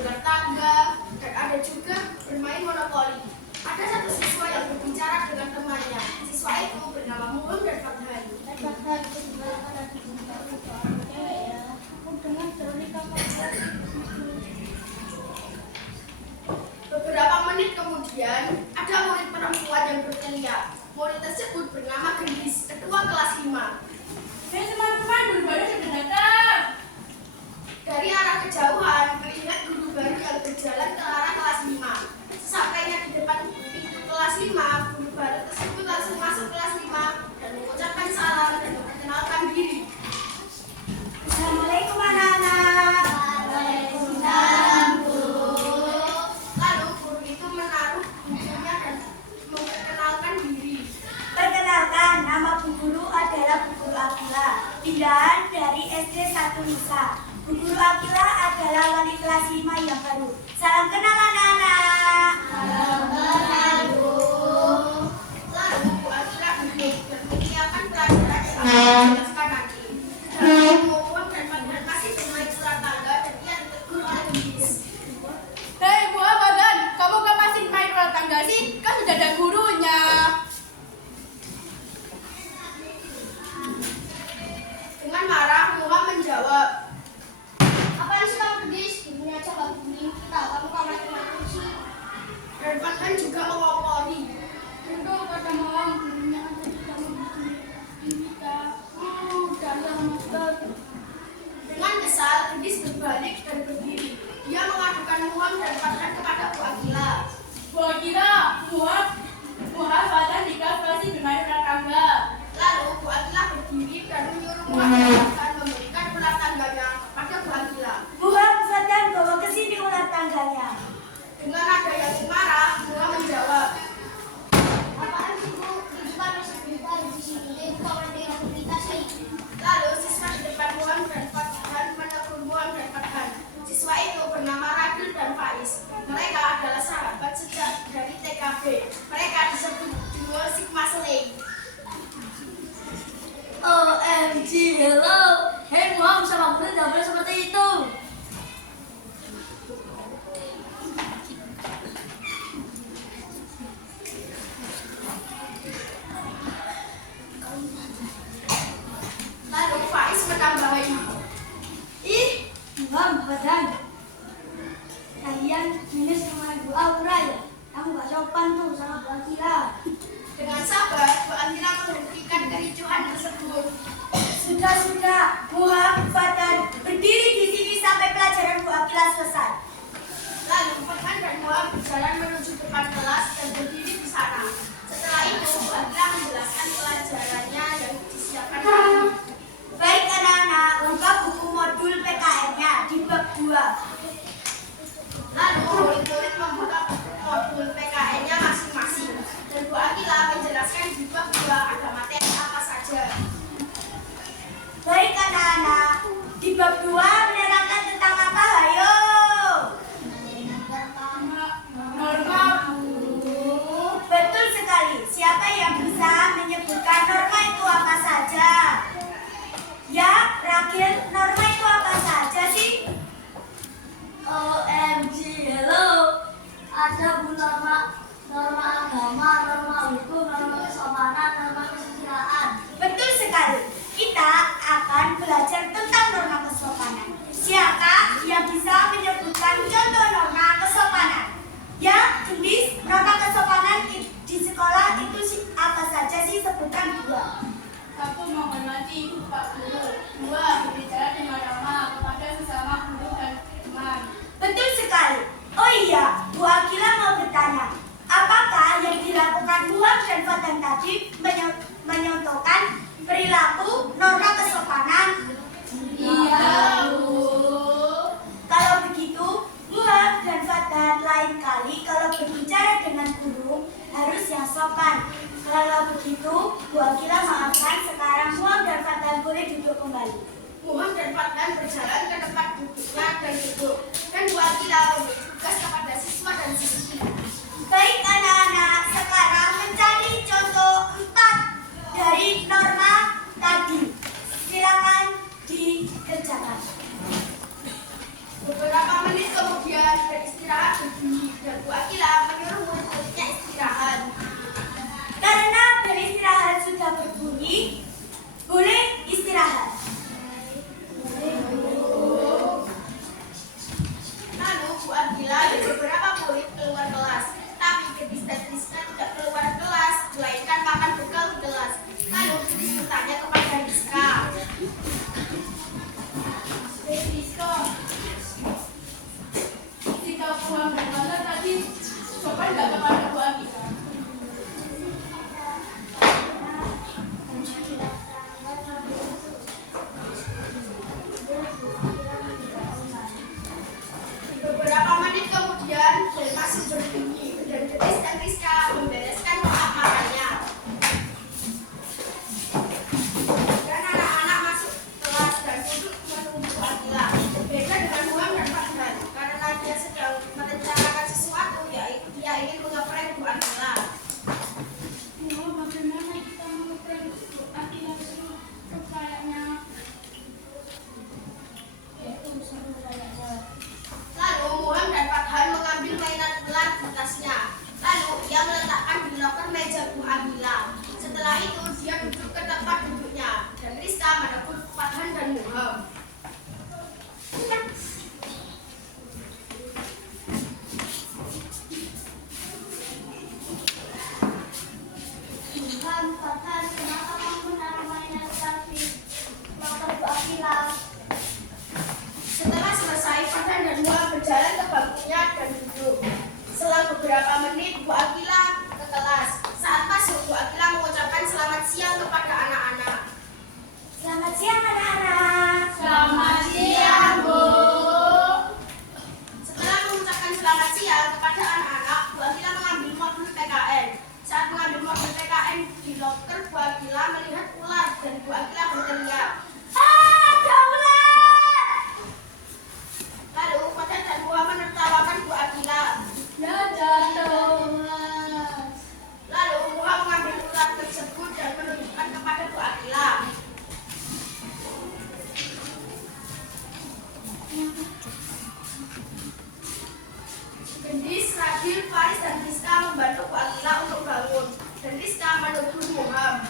ular tangga, dan ada juga bermain monopoli. Ada satu siswa yang berbicara dengan temannya. Siswa itu bernama Mumun dan Fathan. Beberapa menit kemudian, ada murid perempuan yang berteriak. Murid tersebut bernama Gendis, ketua kelas 5. Hei teman-teman, guru baru sudah datang. Dari arah kejauhan, melihat guru baru yang berjalan ke arah kelas 5. Sesampainya di depan pintu kelas 5, guru baru tersebut langsung masuk kelas 5 dan mengucapkan salam dan memperkenalkan diri. Assalamualaikum anak-anak. Waalaikumsalam, Bu. Lalu guru itu menaruh bukunya dan memperkenalkan diri. Perkenalkan, nama Bu Guru adalah Bu Guru Akila, pindahan dari SD 1 Nusa. Bu Guru Akila adalah wali kelas 5 yang baru. Salam kenal anak-anak. Salam kenal, Bu. Lalu Bu Akila duduk dan menyiapkan pelajaran yang akan dijelaskan nanti. Mumun dan Fathan masih bermain ular tangga dan ia ditegur oleh Gendis. Hei Bu Abadan, kamu gak masih main ular tangga sih? Kan sudah ada gurunya. Dengan marah, Muhammad menjawab, "Apaan sih kamu Gendis? Gurunya aja gak bullying kita, kamu kamar-kamar sih." Dan Fathan juga mengopori. Itu pada malam gurunya kan tadi kamu bullying kita. Dasar master. Dengan kesal, Gendis berbalik dan berdiri. Dia mengadukan Muhammad dan Fathan kepada Bu Akila. Bu Akila, Muhammad Fathan di kelas masih bermain ular tangga. Lalu Bu Akila berdiri dan menyuruh Muhammad dan Fathan memberikan ular tangganya pada Bu Akila. Muhammad Fathan bawa ke sini ular tangganya. Dengan nada yang marah, Muhammad menjawab, Apaan sih Bu? Itu kan masih berita di sini. Dia kawan dengan berita sih. lalu siswa di depan Muhammad dan Fathan menegur Muhammad dan Fathan. Siswa itu bernama Radul dan Faiz. Mereka adalah sahabat sejak dari TKB. Mereka disebut duo Sigma Slay. OMG, hello. Hei Muhammad, sama guru tidak boleh seperti itu. Lalu Faiz menambahi, Ih, Muhammad Fathan. Kalian minus sama Bu Aura ya? Kamu gak sopan tuh sama Bu Akila. dengan sabar Bu Akila menghentikan kericuhan tersebut. Sudah, Muhammad Fathan berdiri di sini sampai pelajaran Bu Akila selesai. Lalu Fathan dan Muhammad berjalan menuju depan kelas dan berdiri di sana. Setelah itu Bu Akila menjelaskan pelajarannya yang disiapkan tadi. Baik anak-anak, buka buku modul PKN-nya di bab 2. Lalu murid-murid membuka buku modul PKN-nya masing-masing. Dan Bu Akila menjelaskan di bab 2 ada materi apa saja. Baik anak-anak, di bab 2 menerangkan tentang apa? Ayo. Norma. Betul sekali. Siapa yang bisa menyebutkan norma itu apa saja? Ya, Ragil, norma itu apa saja sih? OMG, hello. Ada Bu norma agama, norma hukum, norma kesopanan, norma kesusilaan. Betul sekali. Kita akan belajar tentang norma kesopanan. Siapa yang bisa menyebutkan contoh norma kesopanan? Ya, Gendis, norma kesopanan di sekolah itu apa saja sih? Sebutkan 2. 1. Menghormati Pak Guru. 2. Berbicara dengan ramah kepada sesama guru dan teman. Betul sekali. Oh iya, Bu Akila mau bertanya, apakah yang dilakukan Muhammad dan Fathan tadi menyontohkan perilaku norma kesopanan? Iya, Bu. Kalau begitu, Muhammad dan Fathan lain kali kalau berbicara dengan guru harus yang sopan. Kalau begitu, Bu Akila maafkan, sekarang Muhammad dan Fathan boleh duduk kembali. Muhammad dan Fathan berjalan ke tempat duduknya dan duduk. Dan Bu Akila memberi tugas kepada siswa dan siswi. Baik anak-anak, sekarang mencari contoh 4 dari norma tadi. Silakan dikerjakan. Beberapa menit kemudian, Rizka membereskan kotak makannya. Dan anak-anak masuk kelas dan duduk menunggu Bu Akila. Beda dengan Muham dan Fadhan, karena dia sedang merencanakan sesuatu, yaitu dia ingin mengeprank Bu Akila. Bagaimana kita mengeprank Bu Akila supaya Lalu Muham dan Fadhan mengambil mainan ular di tasnya. Lalu ia meletakkan di loker meja Bu Akila. Setelah itu dia duduk ke tempat duduknya dan Rizka menegur Fadhan dan Muham. Tuhan, Tuhan, kenapa kamu menaruh mainan di loker Bu Akila? Setelah selesai, Fadhan dan Muham berjalan ke bangkunya dan duduk. Selang beberapa menit, Bu Akila ke kelas. Saat masuk, Bu Akila mengucapkan selamat siang kepada anak-anak. Selamat siang anak-anak. Selamat siang, Bu. Setelah mengucapkan selamat siang kepada anak-anak, Bu Akila mengambil mobil PKN. Saat mengambil mobil PKN di loker, Bu Akila melihat ular dan Bu Akila berteriak. Ada ular. Lalu Fadhan dan Muham menertawakan Bu Akila. Ya jatuh, Mas. Lalu Muham mengambil ular tersebut dan menunjukkan kepada Bu Akila. Gendis, Radil, Faris, dan Rizka membantu Bu Akila untuk bangun. Dan Rizka menegur Muham.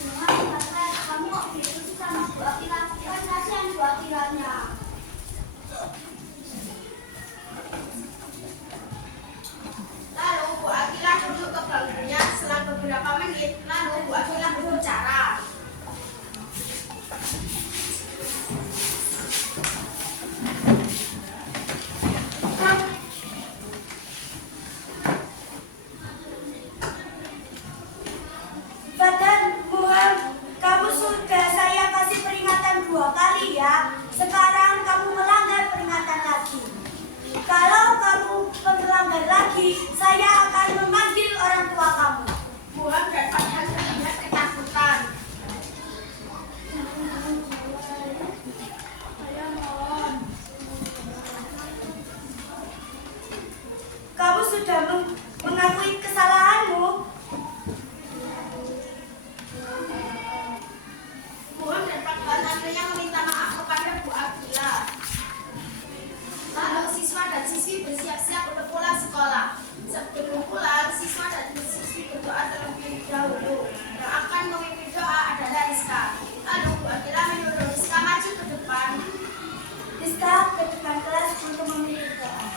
Tuhan, Tuhan, kamu kok gitu sih sama Bu Akila? Kan kasihan Bu Akilanya. Lalu Bu Akila duduk ke bangkunya. Selang beberapa menit, lalu Bu Akila berbicara. Fadhan, Muham, kamu sudah saya kasih peringatan 2 kali ya. Sekarang kamu melanggar peringatan lagi. Kalau kamu melanggar lagi, saya akan memanggil orang tua kamu. Muham dan Fadhan terlihat ketakutan. Saya mohon. Kamu sudah mengakui kesalahanmu. Muham dan Fadhan akhirnya meminta maaf kepada Bu Akila. Lalu siswa dan siswi bersiap-siap untuk pulang sekolah. Sebelum pulang, siswa dan siswi berdoa terlebih dahulu. Yang akan memimpin doa adalah Rizka. Lalu Bu Akila menyuruh Rizka maju ke depan. Rizka ke depan kelas untuk memilih doa.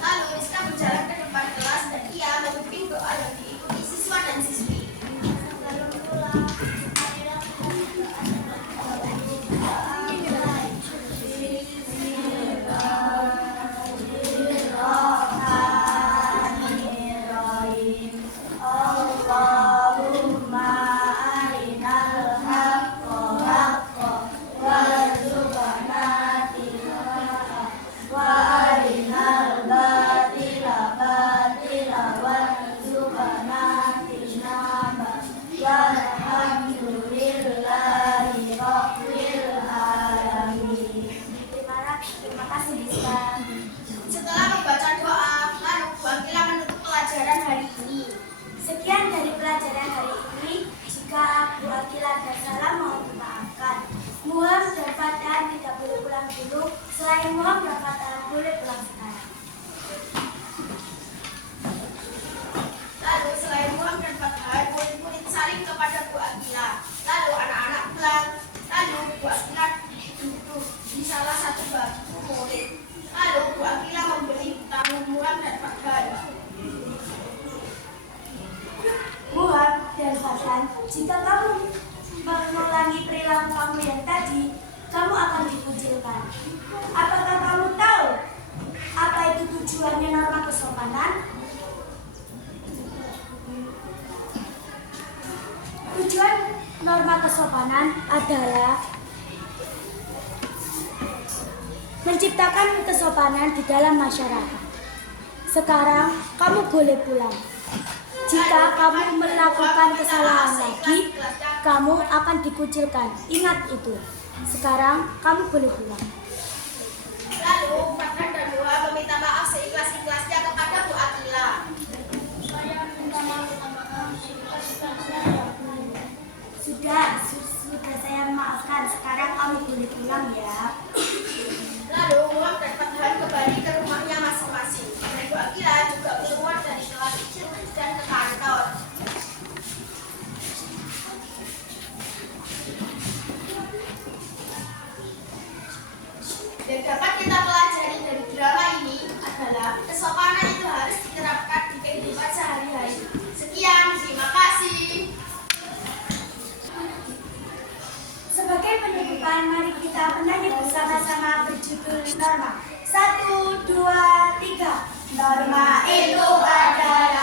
Lalu Rizka berjalan ke depan kelas dan ia memimpin doa yang diikuti siswa dan siswi. Lalu pulang, marilah kita berdoa Allahumma arinal haqqa haqqa warzuqna ittiba'ah wa arinal batila batila warzuqna ijtinabah. Walhamdulillahi rabbil alamin. Terima kasih Rizka. Setelah membaca doa, lalu Bu Akila menutup pelajaran hari ini. Sekian dari pelajaran hari ini. Jika Bu Akila dan salah mohon dimaafkan. Muham dan Fadhan tidak boleh pulang dulu. Selain Muham dan Fadhan boleh pulang sekarang. Lalu selain Muham dan Fadhan, murid-murid saling kepada Bu Akila. Lalu anak-anak pulang. Lalu Bu Akila duduk di salah satu bangku murid. Lalu Bu Akila memberitahu Muham dan Fadhan. Muham dan Fadhan, jika kamu mengulangi perilaku kamu yang tadi, kamu akan dikucilkan. Apakah kamu tahu apa itu tujuannya norma kesopanan? Tujuan norma kesopanan adalah menciptakan kesopanan di dalam masyarakat. Sekarang kamu boleh pulang. Jika kamu melakukan kesalahan lagi, kamu akan dikucilkan. Ingat itu. Sekarang kamu boleh pulang. Lalu Fadlan dan Noah meminta maaf seikhlas-ikhlasnya kepada Bu Akila. Saya minta maaf seikhlas-ikhlasnya ya Bu. Sudah saya maafkan. Sekarang kamu boleh pulang ya. Lalu Noah dan Fadlan kembali ke rumahnya masing-masing. Dan Bu Akila juga keluar dari kelas dan ke kantor. Yang dapat kita pelajari dari drama ini adalah kesopanan itu harus diterapkan di kehidupan sehari-hari. Sekian, terima kasih. Sebagai penutupan, mari kita menyanyi bersama-sama berjudul Norma. 1, 2, 3. Norma itu adalah